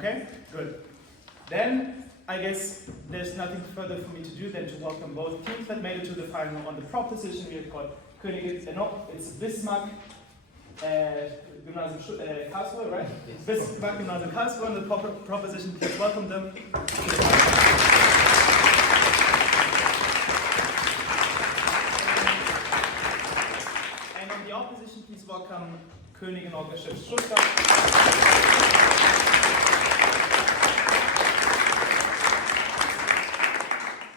Okay, good. Then I guess there's nothing further for me to do than to welcome both teams that made it to the final. On the proposition, we've got it's Bismarck-Gymnasium Karlsruhe, right? Yes. Bismarck-Gymnasium Karlsruhe on the proposition. Please welcome them. And on the opposition, please welcome Königin-Olga-Stift Stuttgart.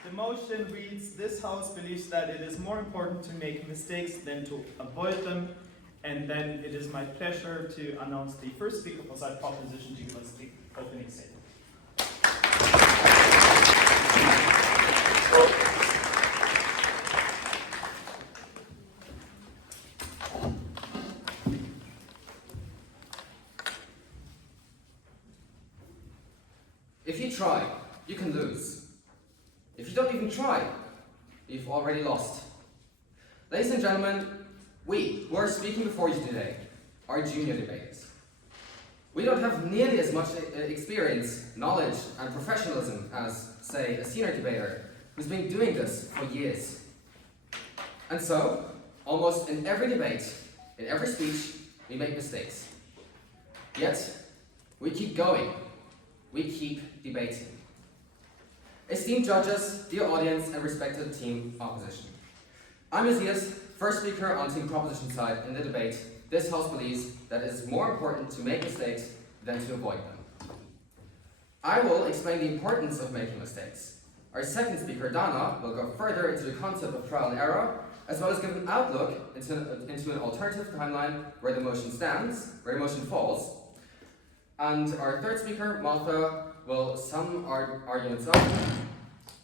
The motion reads, this House believes that it is more important to make mistakes than to avoid them. And then it is my pleasure to announce the first speaker for that proposition to give us the opening statement. If you try, you can lose. If you don't even try, you've already lost. Ladies and gentlemen, we who are speaking before you today are junior debaters. We don't have nearly as much experience, knowledge, and professionalism as, say, a senior debater who's been doing this for years. And so, almost in every debate, in every speech, we make mistakes. Yet, we keep going. We keep debating. Esteemed judges, dear audience, and respected team opposition. I'm Matthias, first speaker on team proposition side in the debate. This House believes that it is more important to make mistakes than to avoid them. I will explain the importance of making mistakes. Our second speaker, Dana, will go further into the concept of trial and error, as well as give an outlook into an alternative timeline where the motion stands, where the motion falls. And our third speaker, Martha, will sum our arguments up,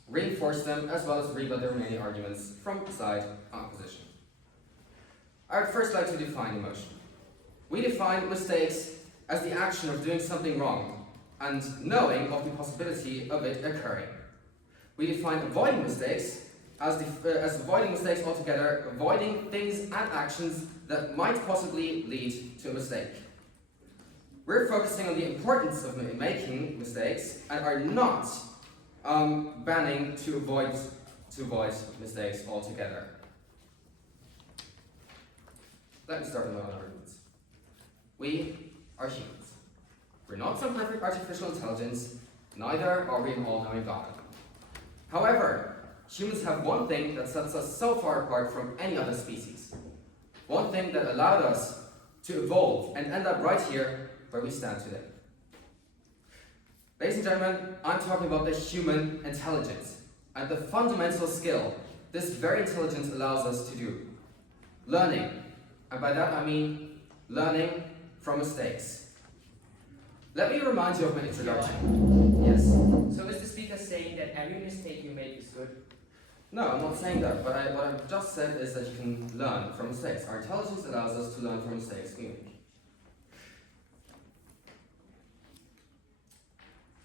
reinforce them, as well as rebut the remaining arguments from side opposition. I would first like to define emotion. We define mistakes as the action of doing something wrong and knowing of the possibility of it occurring. We define avoiding mistakes as avoiding mistakes altogether, avoiding things and actions that might possibly lead to a mistake. We're focusing on the importance of making mistakes and are not banning to avoid mistakes altogether. Let me start with my own arguments. We are humans. We're not some perfect artificial intelligence, neither are we an all-knowing God. However, humans have one thing that sets us so far apart from any other species. One thing that allowed us to evolve and end up right here where we stand today. Ladies and gentlemen, I'm talking about the human intelligence and the fundamental skill this very intelligence allows us to do. Learning. And by that I mean learning from mistakes. Let me remind you of my introduction. Yes? So is the speaker saying that every mistake you make is good? No, I'm not saying that, but what I've just said is that you can learn from mistakes. Our intelligence allows us to learn from mistakes we make.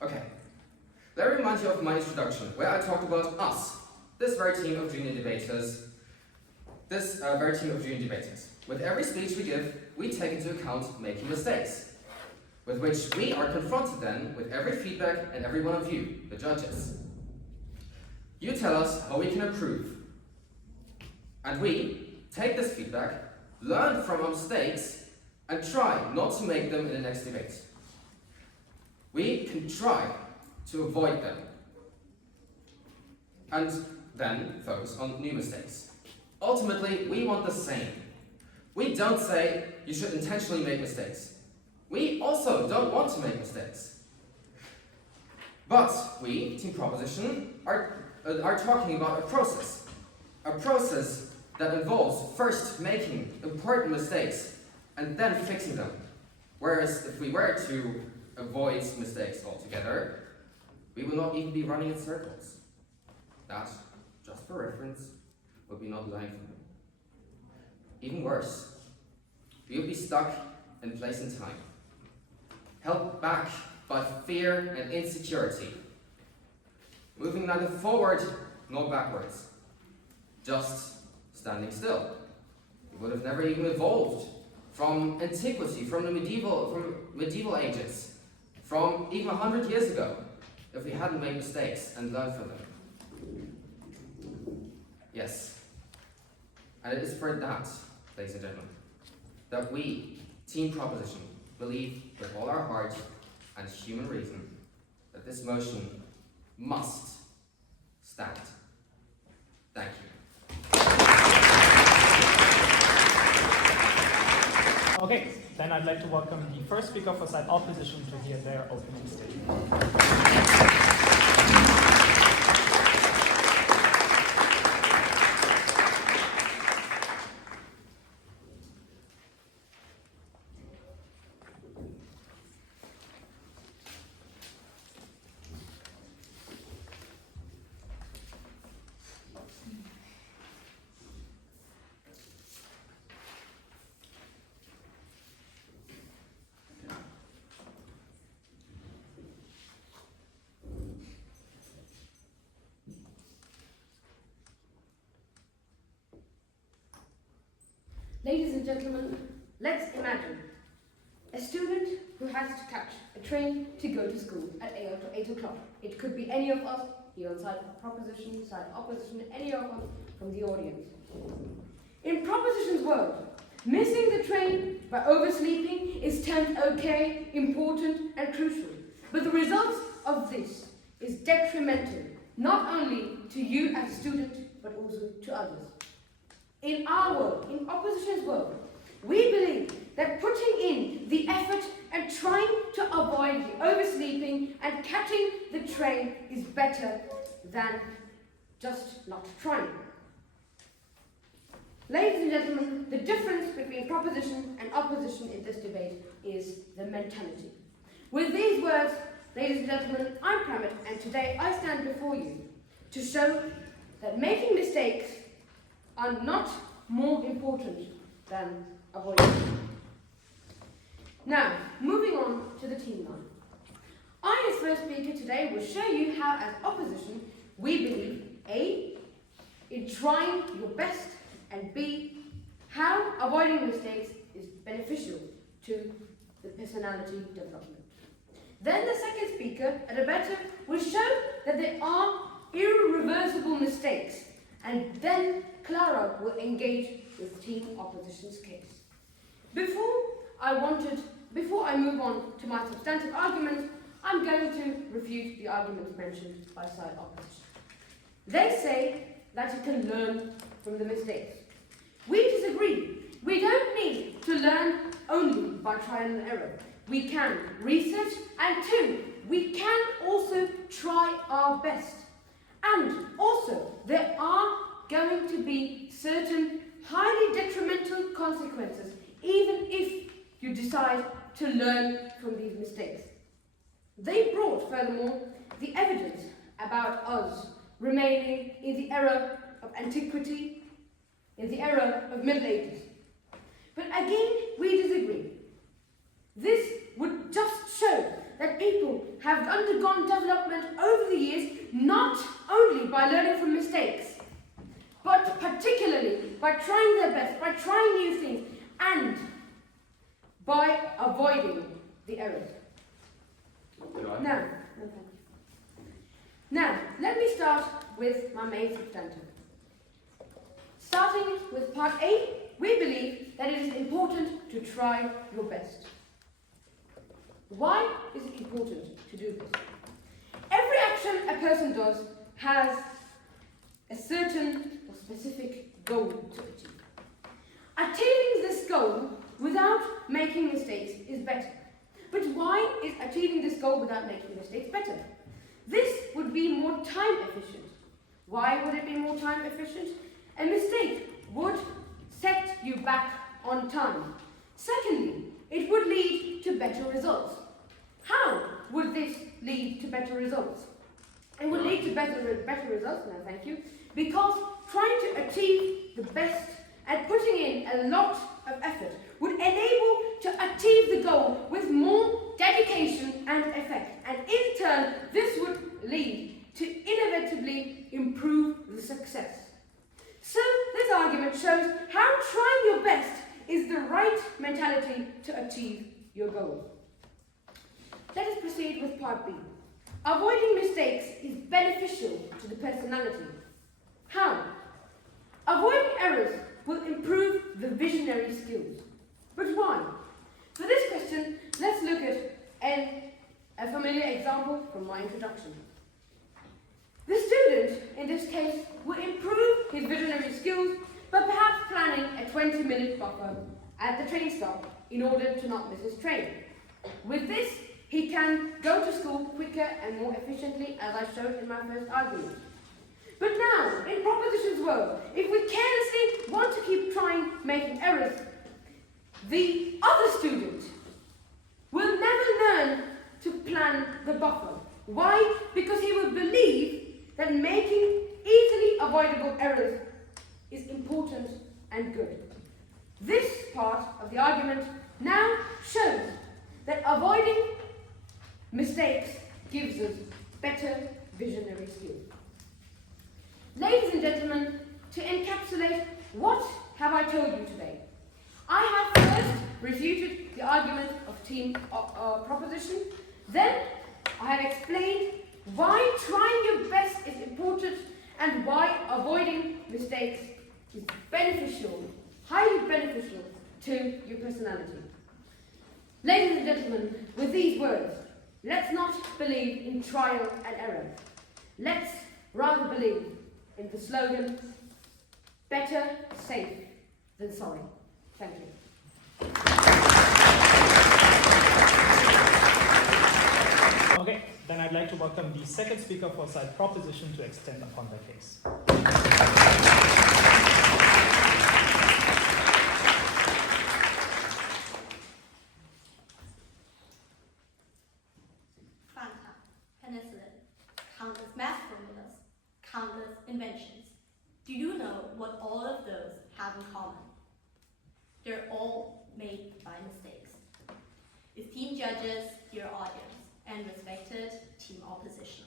Okay, let me remind you of my introduction, where I talked about us, this very team of junior debaters. With every speech we give, we take into account making mistakes, with which we are confronted then with every feedback and every one of you, the judges. You tell us how we can improve, and we take this feedback, learn from our mistakes, and try not to make them in the next debate. We can try to avoid them, and then focus on new mistakes. Ultimately, we want the same. We don't say you should intentionally make mistakes. We also don't want to make mistakes. But we, team proposition, are talking about a process that involves first making important mistakes and then fixing them. Whereas if we were to avoid mistakes altogether, we will not even be running in circles. That, just for reference, would be not learning from them. Even worse, we would be stuck in place and time, held back by fear and insecurity, moving neither forward nor backwards, just standing still. We would have never even evolved from antiquity, from medieval ages, from even 100 years ago if we hadn't made mistakes and learned from them. Yes, and it is for that, ladies and gentlemen, that we, Team Proposition, believe with all our heart and human reason that this motion must stand. Thank you. Okay, then I'd like to welcome the first speaker for side opposition to hear their opening statement. Ladies and gentlemen, let's imagine a student who has to catch a train to go to school at 8 o'clock. It could be any of us here on side proposition, side opposition, any of us from the audience. In proposition's world, missing the train by oversleeping is termed okay, important and crucial. But the result of this is detrimental, not only to you as a student, but also to others. In our world, in opposition's world, we believe that putting in the effort and trying to avoid the oversleeping and catching the train is better than just not trying. Ladies and gentlemen, the difference between proposition and opposition in this debate is the mentality. With these words, ladies and gentlemen, I'm Pramit, and today I stand before you to show that making mistakes are not more important than avoiding them. Now, moving on to the team line. I, as first speaker today, will show you how, as opposition, we believe A, in trying your best, and B, how avoiding mistakes is beneficial to the personality development. Then the second speaker, Roberta, will show that there are irreversible mistakes, and then Clara will engage with team opposition's case. Before I move on to my substantive arguments, I'm going to refute the arguments mentioned by side opposition. They say that you can learn from the mistakes. We disagree. We don't need to learn only by trial and error. We can research, and two, we can also try our best. And also, there are going to be certain highly detrimental consequences, even if you decide to learn from these mistakes. They brought, furthermore, the evidence about us remaining in the era of antiquity, in the era of Middle Ages. But again, we disagree. This would just show that people have undergone development over the years, not only by learning from mistakes, but particularly by trying their best, by trying new things, and by avoiding the errors. Now, let me start with my main substantive. Starting with part A, we believe that it is important to try your best. Why is it important to do this? Every action a person does has a certain or specific goal to achieve. Achieving this goal without making mistakes is better. But why is achieving this goal without making mistakes better? This would be more time efficient. Why would it be more time efficient? A mistake would set you back on time. Secondly, it would lead to better results. How would this lead to better results? It would lead to better results, no thank you, because trying to achieve the best and putting in a lot of effort would enable to achieve the goal with more dedication and effect, and in turn this would lead to inevitably improve the success. So this argument shows how trying your best is the right mentality to achieve your goal. let us proceed with part B. Avoiding mistakes is beneficial to the personality. How? Avoiding errors will improve the visionary skills. But why? For this question, let's look at a familiar example from my introduction. The student, in this case, will improve his visionary skills by perhaps planning a 20-minute buffer at the train stop in order to not miss his train. With this, he can go to school quicker and more efficiently, as I showed in my first argument. But now, in propositions world, if we carelessly want to keep trying making errors, the other student will never learn to plan the buffer. Why? Because he will believe that making easily avoidable errors is important and good. This part of the argument now shows that avoiding mistakes gives us better visionary skills. Ladies and gentlemen, to encapsulate what have I told you today? I have first refuted the argument of team proposition, then I have explained why trying your best is important and why avoiding mistakes is beneficial, highly beneficial to your personality. Ladies and gentlemen, with these words, let's not believe in trial and error. Let's rather believe in the slogan, better safe than sorry. Thank you. Okay, then I'd like to welcome the second speaker for side proposition to extend upon their case. Fanta, penicillin, countless math formulas, countless inventions. Do you know what all of those have in common? They're all made by mistakes. Esteemed judges, dear audience, and respected team opposition.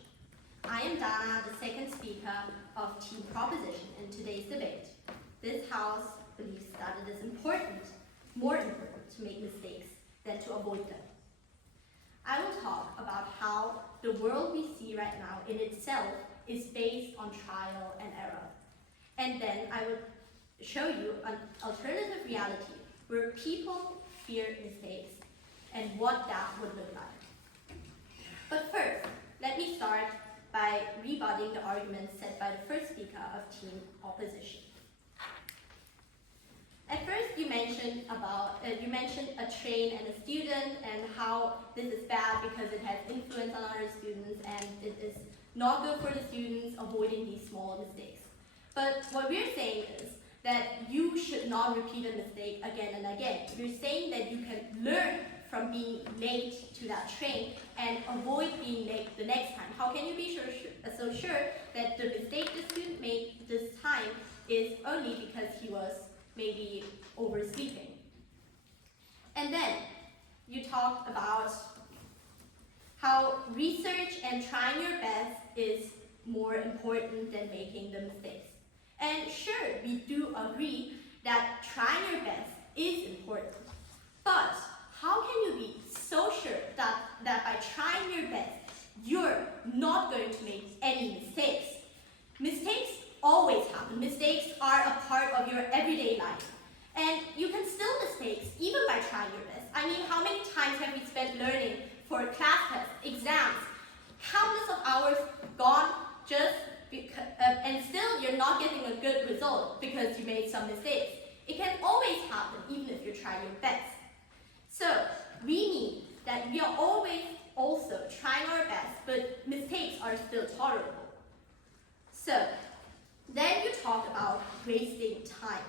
I am Dana, the second speaker of team proposition in today's debate. This house believes that it is important, more important, to make mistakes than to avoid them. I will talk about how the world we see right now in itself is based on trial and error. And then I will show you an alternative reality where people fear mistakes and what that would look like. But first, let me start by rebutting the arguments set by the first speaker of team opposition. At first, you mentioned a train and a student and how this is bad because it has influence on other students and it is not good for the students avoiding these small mistakes. But what we're saying is that you should not repeat a mistake again and again. We're saying that you can learn from being late to that train and avoid being late the next time. How can you be so sure that the mistake the student made this time is only because he was maybe oversleeping? And then you talked about how research and trying your best is more important than making the mistakes. And sure, we do agree that trying your best is important. But how can you be so sure that by trying your best, you're not going to make any mistakes? Mistakes always happen. Mistakes are a part of your everyday life. And you can still mistakes even by trying your best. I mean, how many times have we spent learning for class tests, exams, countless of hours gone just because, and still you're not getting a good result because you made some mistakes. It can always happen even if you try your best. So we mean that we are always also trying our best, but mistakes are still tolerable. So then you talk about wasting time.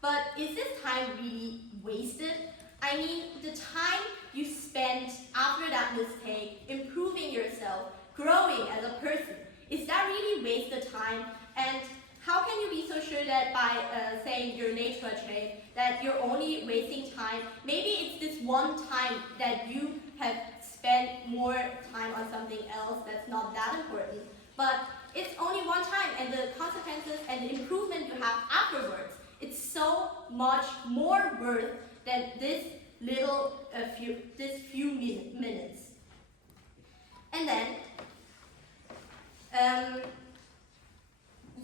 But is this time really wasted? I mean, the time you spent after that mistake, improving yourself, growing as a person, is that really wasted time? And how can you be so sure that by saying you're late to a train, that you're only wasting time? Maybe it's this one time that you have spent more time on something else that's not that important, but it's only one time, and the consequences and the improvement you have afterwards, it's so much more worth than this few minutes. And then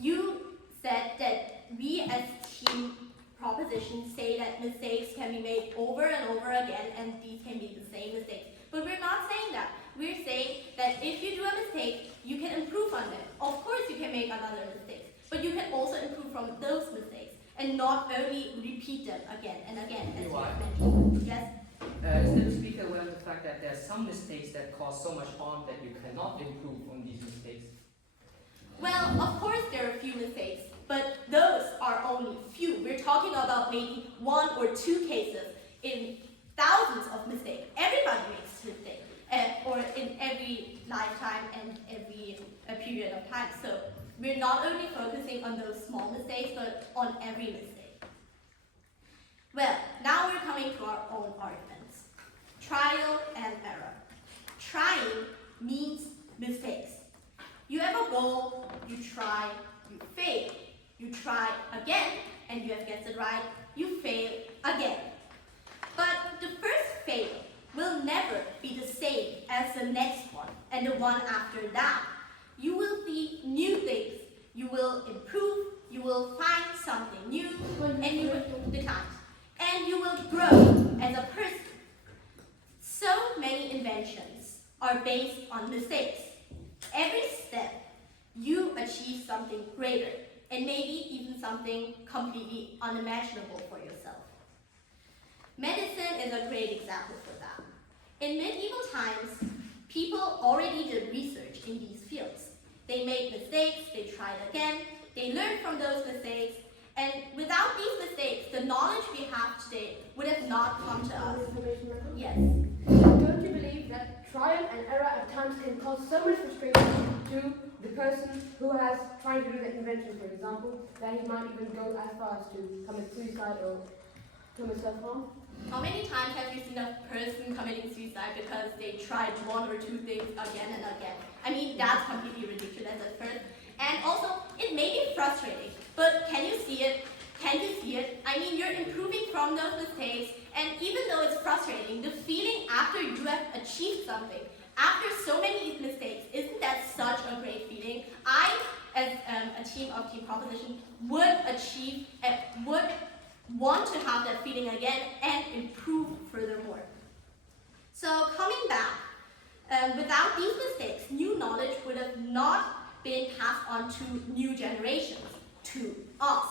you said that we as team proposition say that mistakes can be made over and over again and these can be the same mistakes. But we're not saying that. We're saying that if you do a mistake, you can improve on it. Of course you can make another mistake, but you can also improve from those mistakes and not only repeat them again and again, as you have mentioned. Yes? Is the speaker aware of the fact that there are some mistakes that cause so much harm that you cannot improve on these mistakes? Well, of course there are a few mistakes, but those are only few. We're talking about maybe 1 or 2 cases in thousands of mistakes. Everybody makes mistakes, or in every lifetime and every period of time. So we're not only focusing on those small mistakes, but on every mistake. Well, now we're coming to our own arguments. Trial and error. Trying means mistakes. You have a goal, you try, you fail. You try again, and you have guessed it right, you fail again. But the first fail will never be the same as the next one and the one after that. You will see new things, you will improve, you will find something new, and you will grow as a person. So many inventions are based on mistakes. Every step, you achieve something greater, and maybe even something completely unimaginable for yourself. Medicine is a great example for that. In medieval times, people already did research in these fields. They made mistakes, they tried again, they learned from those mistakes, and without these mistakes, the knowledge we have today would have not come to us. Yes. Don't you believe that trial and error at times can cause so much frustration to the person who has trying to do the invention, for example, that he might even go as far as to commit suicide or commit self-harm? How many times have you seen a person committing suicide because they tried 1 or 2 things again and again? I mean, that's completely ridiculous at first. And also, it may be frustrating, but can you see it? Can you see it? I mean, you're improving from those mistakes, and even though it's frustrating, the feeling after you have achieved something, after so many mistakes, isn't that such a great feeling? I, as a team of Team Proposition, would want to have that feeling again and improve furthermore. So coming back, without these mistakes, new knowledge would have not been passed on to new generations, to us.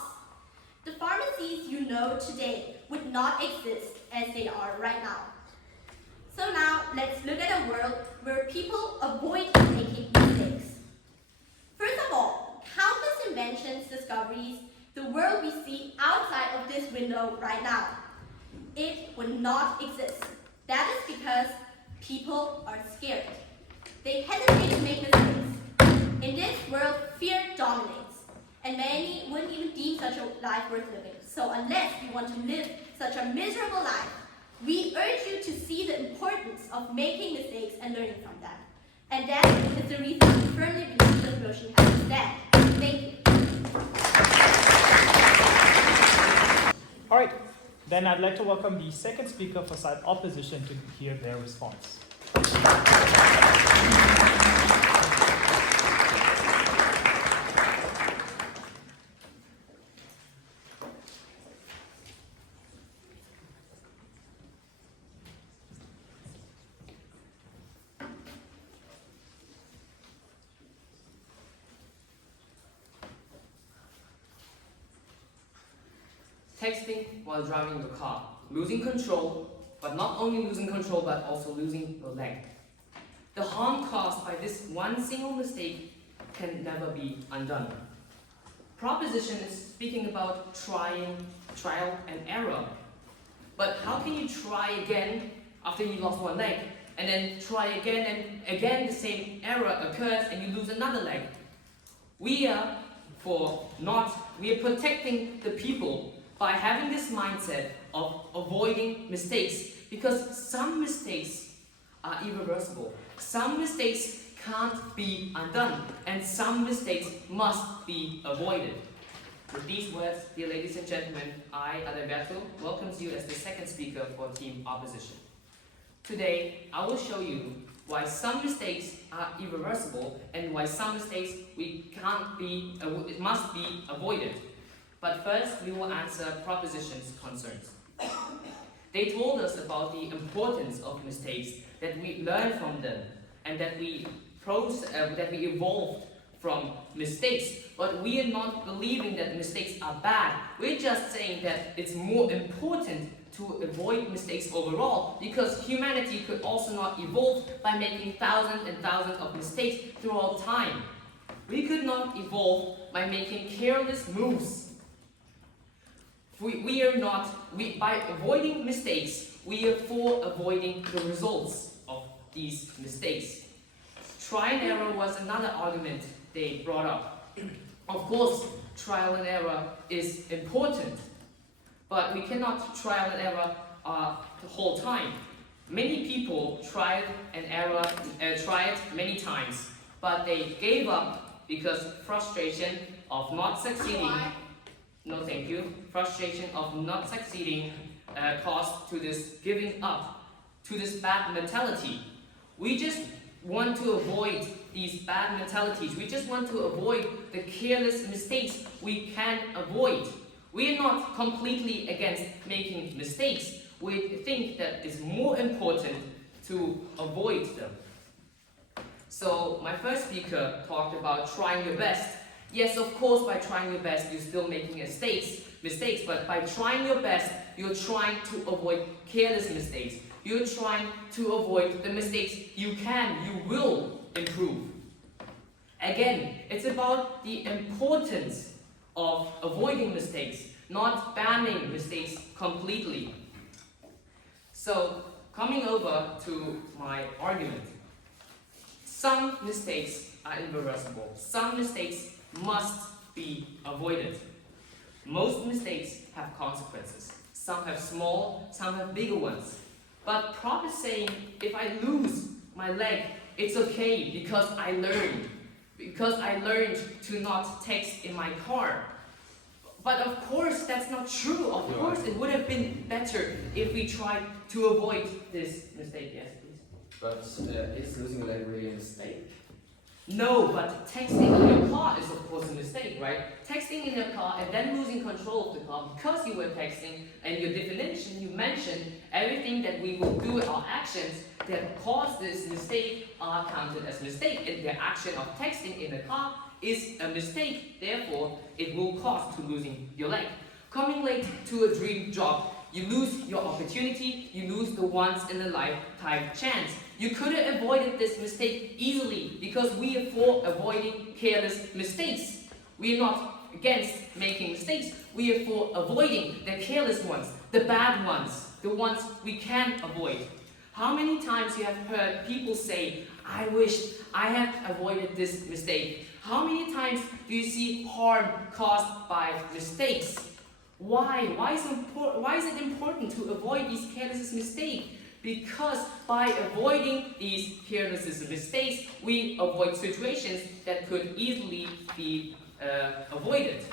The pharmacies you know today would not exist as they are right now. So now, let's look at a world where people avoid making mistakes. First of all, countless inventions, discoveries, the world we see outside of this window right now, it would not exist. That is because people are scared. They hesitate to make mistakes. In this world, fear dominates, and many wouldn't even deem such a life worth living. So unless you want to live such a miserable life, we urge you to see the importance of making mistakes and learning from them. And that is the reason we firmly believe this motion has to stand. Thank you. All right, then I'd like to welcome the second speaker for side opposition to hear their response. Texting while driving your car, losing control, but not only losing control but also losing your leg. The harm caused by this one single mistake can never be undone. Proposition is speaking about trial and error. But how can you try again after you lost one leg, and then try again and again the same error occurs and you lose another leg? We are protecting the people by having this mindset of avoiding mistakes, because some mistakes are irreversible. Some mistakes can't be undone, and some mistakes must be avoided. With these words, dear ladies and gentlemen, I, Heidelberg, welcomes you as the second speaker for Team Opposition. Today, I will show you why some mistakes are irreversible and why some mistakes it must be avoided. But first, we will answer propositions concerns. They told us about the importance of mistakes, that we learn from them, and that we evolved from mistakes. But we are not believing that mistakes are bad. We're just saying that it's more important to avoid mistakes overall, because humanity could also not evolve by making thousands and thousands of mistakes throughout time. We could not evolve by making careless moves. By avoiding mistakes, we are for avoiding the results of these mistakes. Try and error was another argument they brought up. Of course, trial and error is important, but we cannot trial and error the whole time. Many people tried many times, but they gave up because frustration of not succeeding. No, thank you. Frustration of not succeeding caused to this giving up, to this bad mentality. We just want to avoid these bad mentalities. We just want to avoid the careless mistakes we can avoid. We are not completely against making mistakes. We think that it's more important to avoid them. So my first speaker talked about trying your best. Yes, of course, by trying your best, you're still making mistakes, but by trying your best, you're trying to avoid careless mistakes. You're trying to avoid the mistakes you will improve. Again, it's about the importance of avoiding mistakes, not banning mistakes completely. So, coming over to my argument. Some mistakes are irreversible. Some mistakes must be avoided. Most mistakes have consequences. Some have small, some have bigger ones. But Prop is saying, if I lose my leg, it's okay because I learned. Because I learned to not text in my car. But of course, that's not true. Of course, it would have been better if we tried to avoid this mistake. Yes, please. But is losing a leg really a mistake? No, but texting in your car is of course a mistake, right? Texting in your car and then losing control of the car because you were texting, and your definition, you mentioned everything that we will do, our actions that cause this mistake are counted as mistake, and the action of texting in the car is a mistake, therefore it will cause to losing your leg. Coming late to a dream job, you lose your opportunity, you lose the once in a lifetime chance. You could have avoided this mistake easily because we are for avoiding careless mistakes. We are not against making mistakes, we are for avoiding the careless ones, the bad ones, the ones we can avoid. How many times you have heard people say, I wish I had avoided this mistake? How many times do you see harm caused by mistakes? Why? Why is it important to avoid these careless mistakes? Because by avoiding these careless mistakes, we avoid situations that could easily be avoided.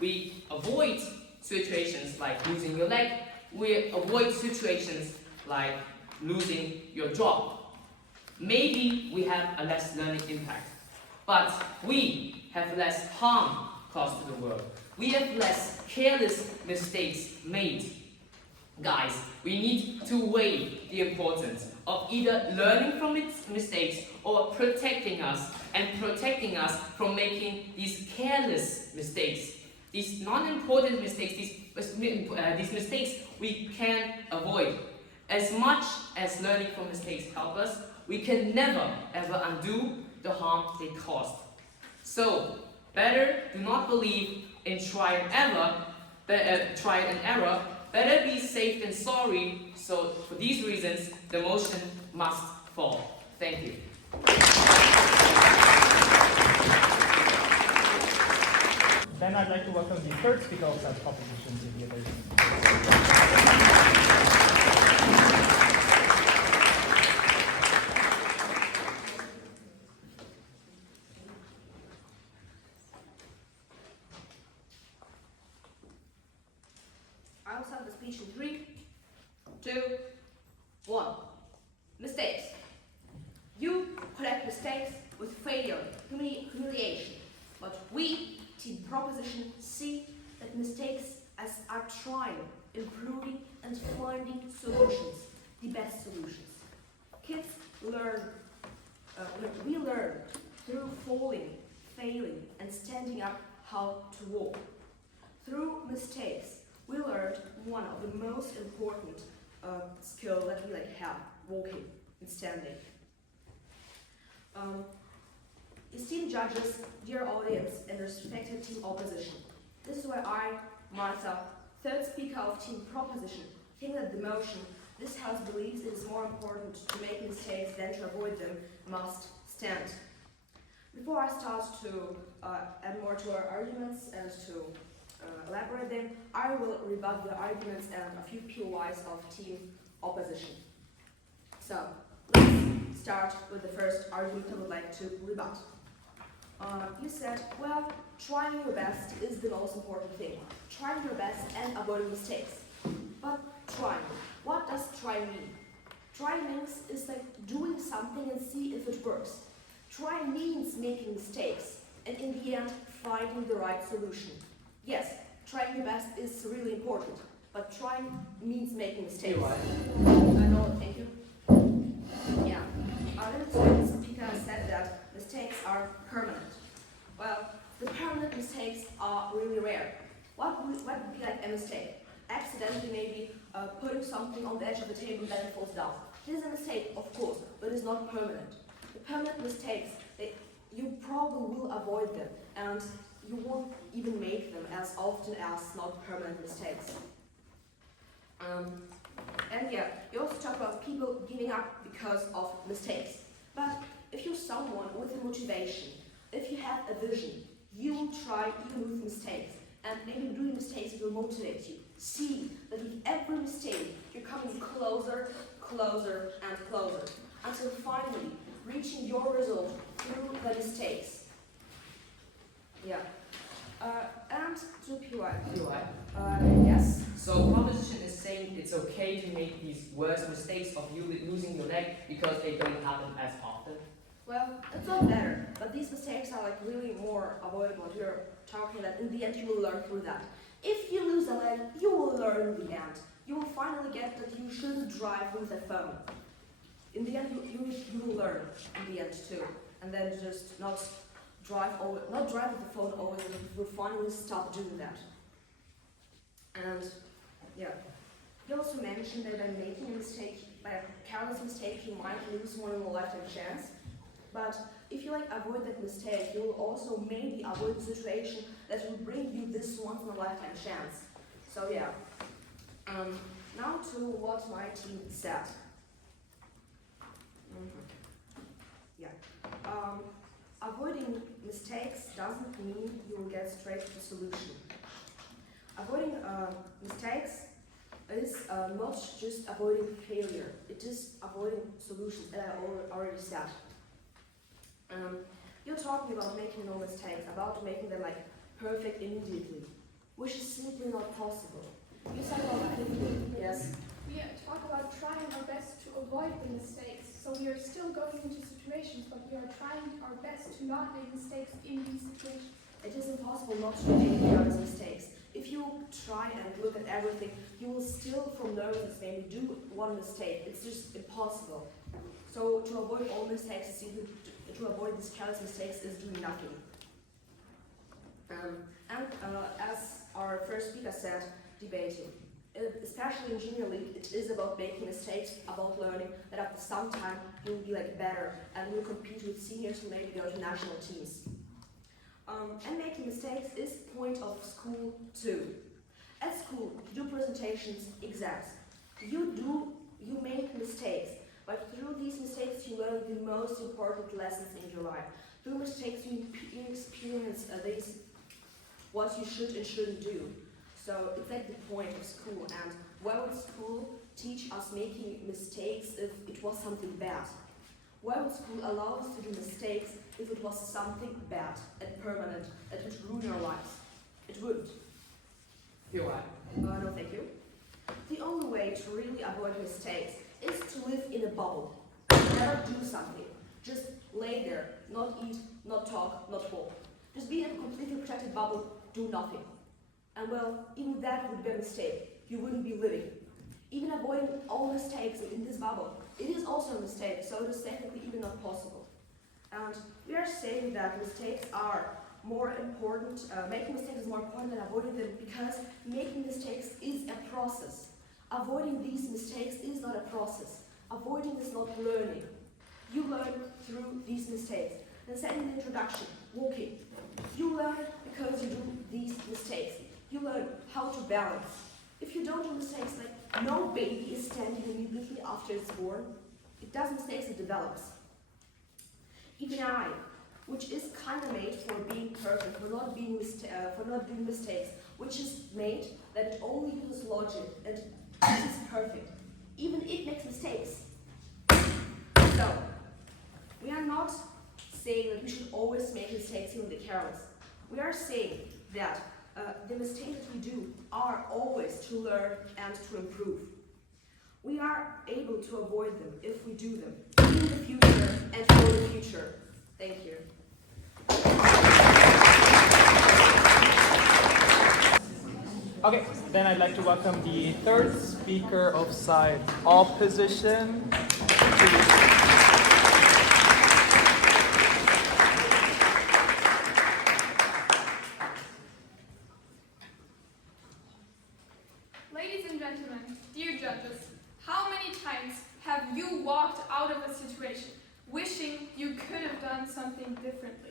We avoid situations like losing your leg. We avoid situations like losing your job. Maybe we have a less learning impact, but we have less harm caused to the world. We have less careless mistakes made. Guys, we need to weigh the importance of either learning from its mistakes or protecting us from making these careless mistakes. These non-important mistakes, these mistakes we can avoid. As much as learning from mistakes help us, we can never ever undo the harm they caused. So, better do not believe in try and error. Better be safe than sorry. So, for these reasons, the motion must fall. Thank you. Then I'd like to welcome the third speaker of that proposition to the other. I will start the speech in 3, 2, 1. Mistakes. You with failure, humiliation. But we, Team Proposition, see that mistakes as are trying, improving and finding solutions, the best solutions. Kids learn, we learn through falling, failing and standing up how to walk. Through mistakes, we learned one of the most important skills that we have, walking and standing. Esteemed judges, dear audience, and respected team opposition, this is where I, Martha, third speaker of Team Proposition, think that the motion this House believes it is more important to make mistakes than to avoid them must stand. Before I start to add more to our arguments and to elaborate them, I will rebut the arguments and a few POIs of Team Opposition. So, let's start with the first argument I would like to rebut. You said, well, trying your best is the most important thing. Trying your best and avoiding mistakes. But trying, what does try mean? Try means is like doing something and see if it works. Try means making mistakes and in the end finding the right solution. Yes, trying your best is really important, but trying means making mistakes. No, thank you. Yeah, our speaker said that mistakes are permanent. Well, the permanent mistakes are really rare. What would be like a mistake? Accidentally maybe putting something on the edge of the table and then it falls down. It is a mistake, of course, but it's not permanent. The permanent mistakes, you probably will avoid them and you won't even make them as often as not permanent mistakes. And yeah, you also talk about people giving up because of mistakes. But if you're someone with a motivation, if you have a vision, you will try even with mistakes. And maybe doing mistakes will motivate you. See that with every mistake, you're coming closer, closer, and closer, until finally reaching your result through the mistakes. Yeah. And to PY. Yes? So proposition is saying it's okay to make these worst mistakes of you losing your leg because they don't happen as often. Well, it's not better, but these mistakes are like really more avoidable. You're talking that in the end you will learn through that. If you lose a leg, you will learn in the end. You will finally get that you shouldn't drive with a phone. In the end, you will learn in the end too, and then just not drive with the phone always. You will finally stop doing that. And yeah, you also mentioned that by making a mistake, by a careless mistake, you might lose one in a lifetime chance. But if you avoid that mistake, you will also maybe avoid the situation that will bring you this once in a lifetime chance. So yeah. Now to what my team said. Yeah. Avoiding mistakes doesn't mean you will get straight to the solution. Avoiding mistakes is not just avoiding failure. It is avoiding solutions, as I already said. You're talking about making no mistakes, about making them perfect immediately, which is simply not possible. You said about yes. We talk about trying our best to avoid the mistakes. So we are still going into situations, but we are trying our best to not make mistakes in these situations. It is impossible not to make the other mistakes. If you try and look at everything, you will still, from nervousness, maybe do one mistake. It's just impossible. So to avoid all mistakes, to avoid these careless mistakes is doing nothing. As our first speaker said, debating. Especially in junior league, it is about making mistakes, about learning, that after some time you'll be better and will compete with seniors who maybe go to national teams. And making mistakes is point of school too. At school, you do presentations, exams. You make mistakes, but through these mistakes you learn the most important lessons in your life. Through mistakes you experience what you should and shouldn't do. So it's the point of school, and why would school teach us making mistakes if it was something bad? Why would school allow us to do mistakes if it was something bad and permanent that would ruin our lives? It wouldn't. You're right. No, thank you. The only way to really avoid mistakes is to live in a bubble. Never do something. Just lay there, not eat, not talk, not walk. Just be in a completely protected bubble, do nothing. And well, even that would be a mistake. You wouldn't be living. Even avoiding all mistakes in this bubble, it is also a mistake, so it is technically even not possible. And we are saying that mistakes are more important, making mistakes is more important than avoiding them, because making mistakes is a process. Avoiding these mistakes is not a process. Avoiding is not learning. You learn through these mistakes. And second, in the introduction, walking. You learn because you do these mistakes. You learn how to balance. If you don't do mistakes, like no baby is standing immediately after it's born. It does mistakes, it develops. Even I, which is kind of made for being perfect, for not doing mistakes, which is made that it only uses logic and it is perfect. Even it makes mistakes. So, we are not saying that we should always make mistakes even be careless. We are saying that the mistakes that we do are always to learn and to improve. We are able to avoid them if we do them in the future and for the future. Thank you. Okay, then I'd like to welcome the third speaker of side opposition. Ladies and gentlemen, dear judges, how many times have you walked out of a situation wishing you could have done something differently?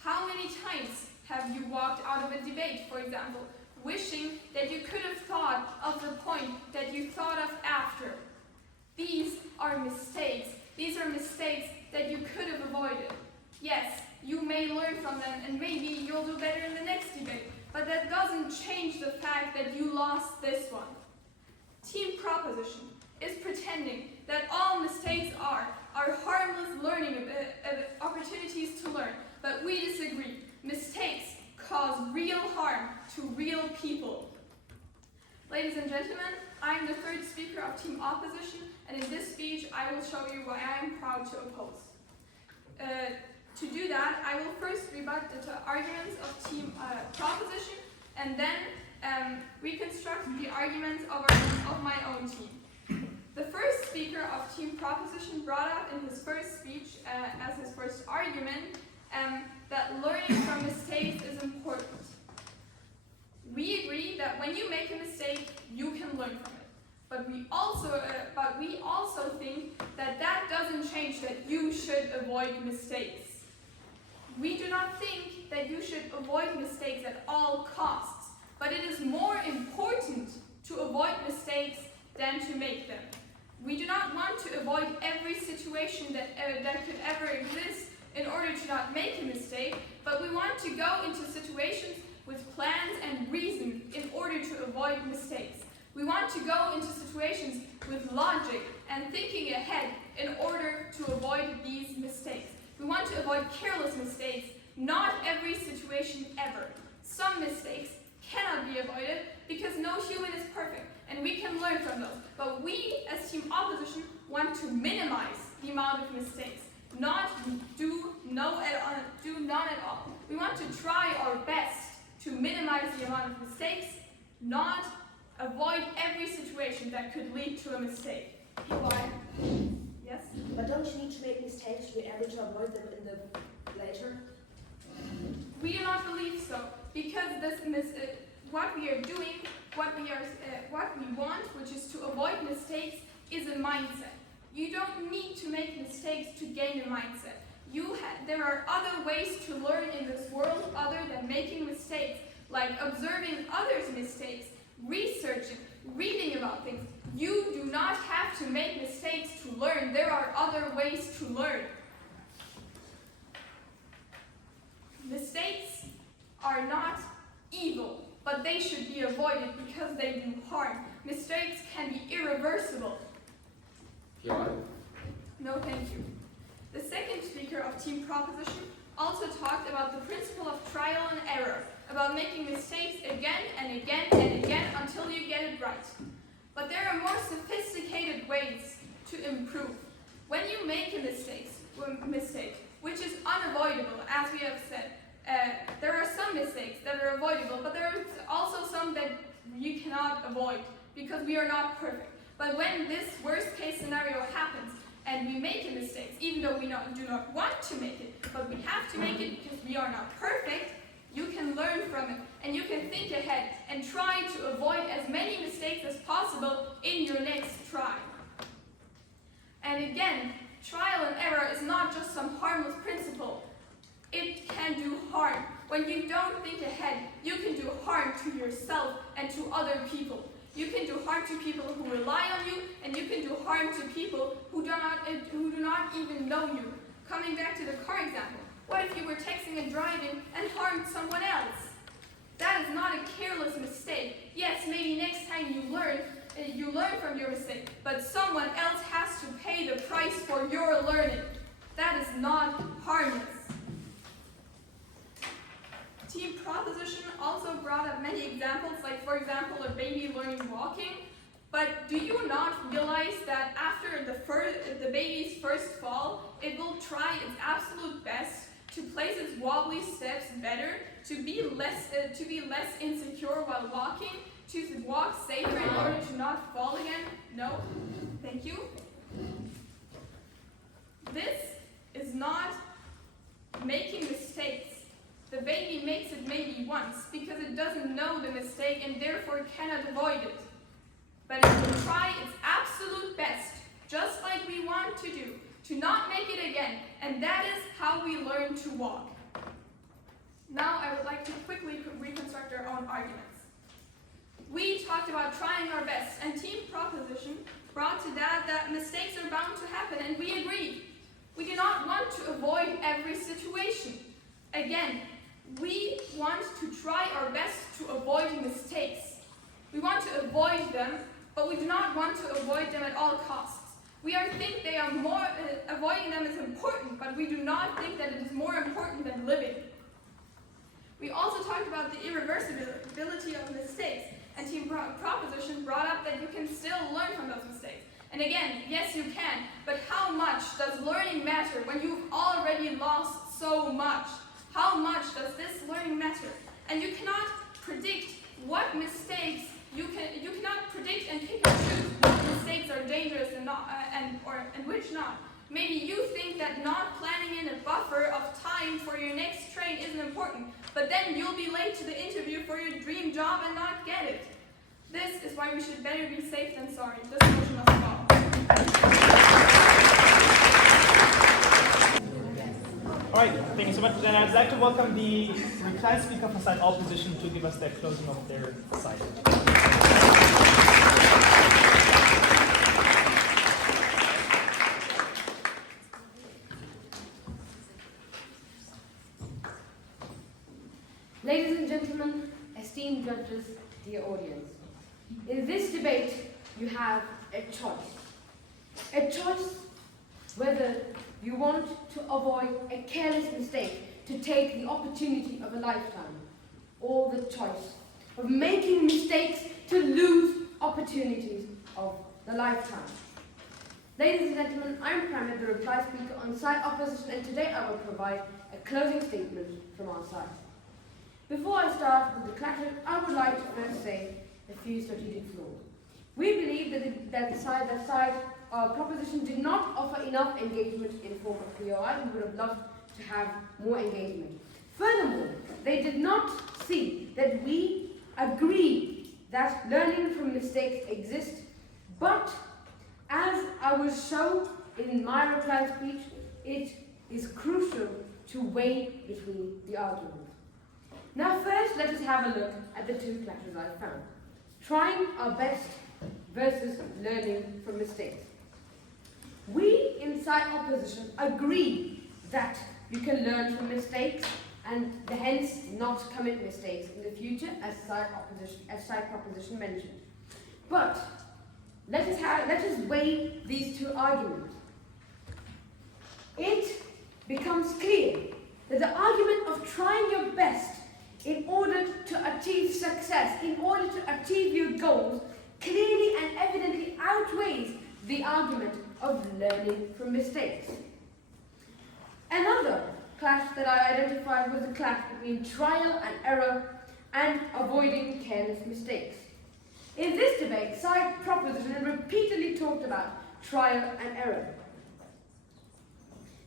How many times have you walked out of a debate, for example, wishing that you could have thought of the point that you thought of after? These are mistakes. These are mistakes that you could have avoided. Yes, you may learn from them and maybe you'll do better in the next debate, but that doesn't change the fact that you lost this one. Team proposition is pretending that all mistakes are harmless learning opportunities to learn, but we disagree. Mistakes cause real harm to real people. Ladies and gentlemen, I'm the third speaker of Team Opposition, and in this speech I will show you why I am proud to oppose. To do that, I will first rebut the arguments of Team Proposition, and then reconstruct the arguments of my own team. The first speaker of Team Proposition brought up in his first speech, as his first argument, that learning from mistakes is important. We agree that when you make a mistake, you can learn from it. But we also think that that doesn't change that you should avoid mistakes. We do not think that you should avoid mistakes at all costs, but it is more important to avoid mistakes than to make them. We do not want to avoid every situation that could ever exist in order to not make a mistake, but we want to go into situations with plans and reason in order to avoid mistakes. We want to go into situations with logic and thinking ahead in order to avoid these mistakes. We want to avoid careless mistakes, not every situation ever. Some mistakes cannot be avoided because no human is perfect and we can learn from those. But we, as Team Opposition, want to minimize the amount of mistakes, not do none at all. We want to try our best to minimize the amount of mistakes, not avoid every situation that could lead to a mistake. Why? Yes? But don't you need to make mistakes to be able to avoid them in the later? We do not believe so, because what we are doing, what we want, which is to avoid mistakes, is a mindset. You don't need to make mistakes to gain a mindset. There are other ways to learn in this world other than making mistakes, like observing others' mistakes, researching, reading about things. You do not have to make mistakes to learn. There are other ways to learn. Mistakes are not evil, but they should be avoided because they do harm. Mistakes can be irreversible. Yeah. No, thank you. The second speaker of Team Proposition also talked about the principle of trial and error, about making mistakes again and again and again until you get it right. But there are more sophisticated ways to improve. When you make a mistake, which is unavoidable, as we have said. There are some mistakes that are avoidable, but there are also some that you cannot avoid because we are not perfect. But when this worst case scenario happens and we make a mistake, even though we do not want to make it, but we have to make it because we are not perfect, you can learn from it and you can think ahead and try to avoid as many mistakes as possible in your next try. And again, trial and error is not just some harmless principle. It can do harm. When you don't think ahead, you can do harm to yourself and to other people. You can do harm to people who rely on you, and you can do harm to people who do not even know you. Coming back to the car example, what if you were texting and driving and harmed someone else? That is not a careless mistake. Yes, maybe next time you learn from your mistake, but someone else has to pay the price for your learning. That is not harmless. Team proposition also brought up many examples, like for example, a baby learning walking. But do you not realize that after the baby's first fall, it will try its absolute best to place its wobbly steps better, to be less insecure while walking, to walk safer in order to not fall again? No? Thank you. This is not making mistakes. The baby makes it maybe once because it doesn't know the mistake and therefore cannot avoid it. But it will try its absolute best, just like we want to do, to not make it again, and that is how we learn to walk. Now I would like to quickly reconstruct our own arguments. We talked about trying our best, and team proposition brought to that mistakes are bound to happen, and we agreed. We do not want to avoid every situation. Again, we want to try our best to avoid mistakes. We want to avoid them, but we do not want to avoid them at all costs. We think they are avoiding them is important, but we do not think that it is more important than living. We also talked about the irreversibility of mistakes, and team proposition brought up that you can still learn from those mistakes. And again, yes you can, but how much does learning matter when you've already lost so much? How much does this learning matter? And you cannot predict what mistakes you cannot predict and pick and choose what mistakes are dangerous and not and which not. Maybe you think that not planning in a buffer of time for your next train isn't important, but then you'll be late to the interview for your dream job and not get it. This is why we should better be safe than sorry. This motion must fall. All right, thank you so much. Then I'd like to welcome the reply speaker for side opposition to give us their closing of their side. Ladies and gentlemen, esteemed judges, dear audience, in this debate you have a choice. A choice whether you want to avoid a careless mistake to take the opportunity of a lifetime, or the choice of making mistakes to lose opportunities of the lifetime. Ladies and gentlemen, I'm Pramit, the reply speaker on side opposition, and today I will provide a closing statement from our side. Before I start with the clatter, I would like to first say a few strategic flaws. We believe that the side proposition did not offer enough engagement in form of POI. We would have loved to have more engagement. Furthermore, they did not see that we agree that learning from mistakes exists, but as I will show in my reply speech, it is crucial to weigh between the arguments. Now first, let us have a look at the two clashes I found. Trying our best versus learning from mistakes. We in side opposition agree that you can learn from mistakes and hence not commit mistakes in the future, as side proposition mentioned. But let us weigh these two arguments. It becomes clear that the argument of trying your best in order to achieve success, in order to achieve your goals, clearly and evidently outweighs the argument of learning from mistakes. Another clash that I identified was a clash between trial and error and avoiding careless mistakes. In this debate, side proposition repeatedly talked about trial and error.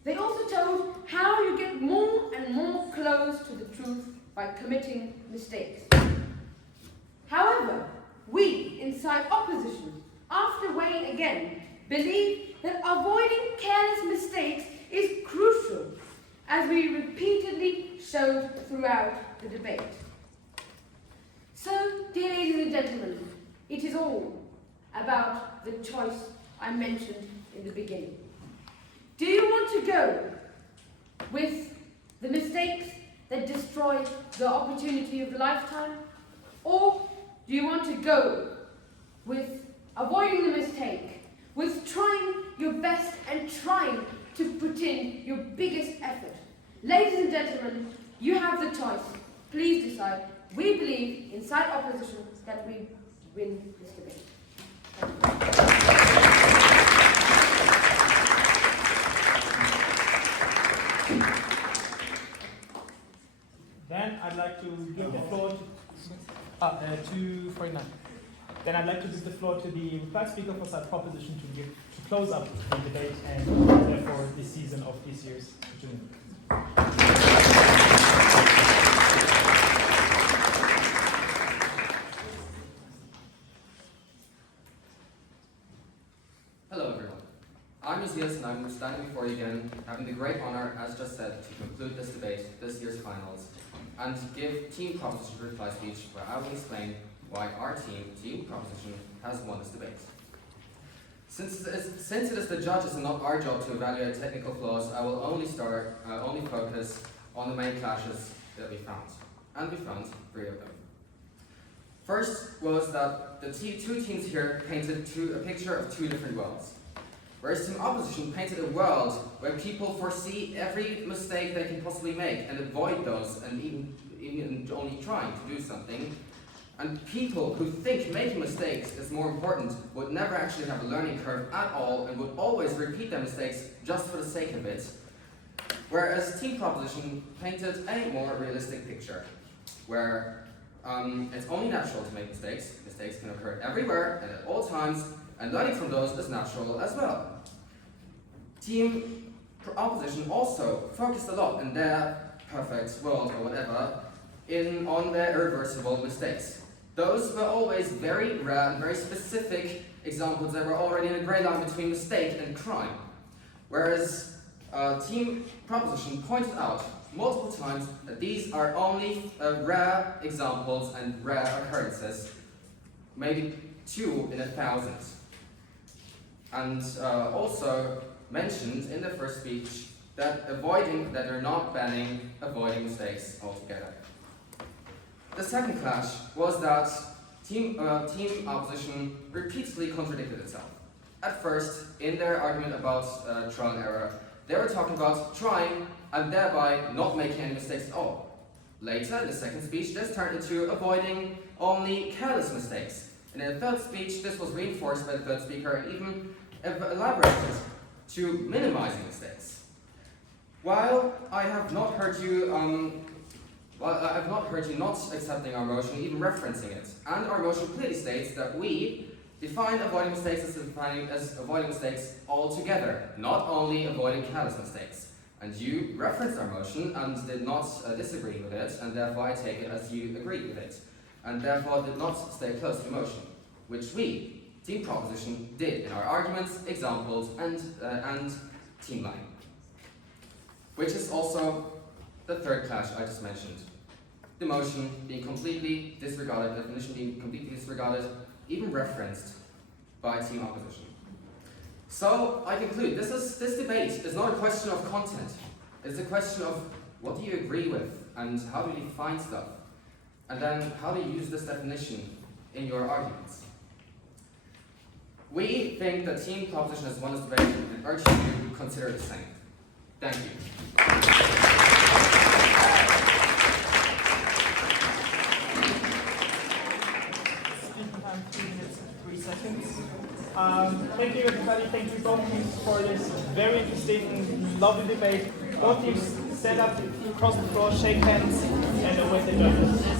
They also told how you get more and more close to the truth by committing mistakes. However, we, in side opposition, after weighing again, believe that avoiding careless mistakes is crucial, as we repeatedly showed throughout the debate. So, dear ladies and gentlemen, it is all about the choice I mentioned in the beginning. Do you want to go with the mistakes that destroy the opportunity of a lifetime? Or do you want to go with avoiding the mistake, with trying your best and trying to put in your biggest effort? Ladies and gentlemen, you have the choice. Please decide. We believe in side opposition that we win this debate. Then I'd like to give the floor to 49. Then I'd like to give the floor to the reply speaker for side proposition to close up the debate and therefore this season of this year's June. Hello everyone. I'm Matthias and I'm standing before you again, having the great honor, as just said, to conclude this debate, this year's finals, and give Team Proposition a reply speech where I will explain why our team, Team Proposition, has won this debate. Since it is the judges and not our job to evaluate technical flaws, I will only focus on the main clashes that we found. And we found 3 of them. First was that the two teams here painted a picture of 2 different worlds. Whereas Team Opposition painted a world where people foresee every mistake they can possibly make and avoid those and even only trying to do something. And people who think making mistakes is more important would never actually have a learning curve at all and would always repeat their mistakes just for the sake of it. Whereas Team Proposition painted a more realistic picture, where it's only natural to make mistakes. Mistakes can occur everywhere and at all times, and learning from those is natural as well. Team Opposition also focused a lot in their perfect world or whatever on their irreversible mistakes. Those were always very rare and very specific examples that were already in a grey line between mistake and crime. Whereas Team Proposition pointed out multiple times that these are only rare examples and rare occurrences, maybe 2 in 1,000. And also mentioned in the first speech that they're not banning avoiding mistakes altogether. The second clash was that Team Opposition repeatedly contradicted itself. At first, in their argument about trial and error, they were talking about trying and thereby not making any mistakes at all. Later, in the second speech, this turned into avoiding only careless mistakes. And in the third speech, this was reinforced by the third speaker and even elaborated to minimizing mistakes. While I have not heard you not accepting our motion, even referencing it, and our motion clearly states that we define avoiding mistakes as avoiding mistakes altogether, not only avoiding careless mistakes. And you referenced our motion and did not disagree with it, and therefore I take it as you agreed with it, and therefore did not stay close to the motion, which we, Team Proposition, did in our arguments, examples, and team line. Which is also the third clash I just mentioned. The motion being completely disregarded, the definition being completely disregarded, even referenced by Team Opposition. So I conclude, this debate is not a question of content. It's a question of what do you agree with and how do you define stuff? And then how do you use this definition in your arguments? We think that Team Proposition has won this debate and urge you to consider the same. Thank you. Student time, 3 minutes and 3 seconds. Thank you everybody, thank you both for this very interesting, lovely debate. Both teams stand up, cross the floor, shake hands, and await the judges.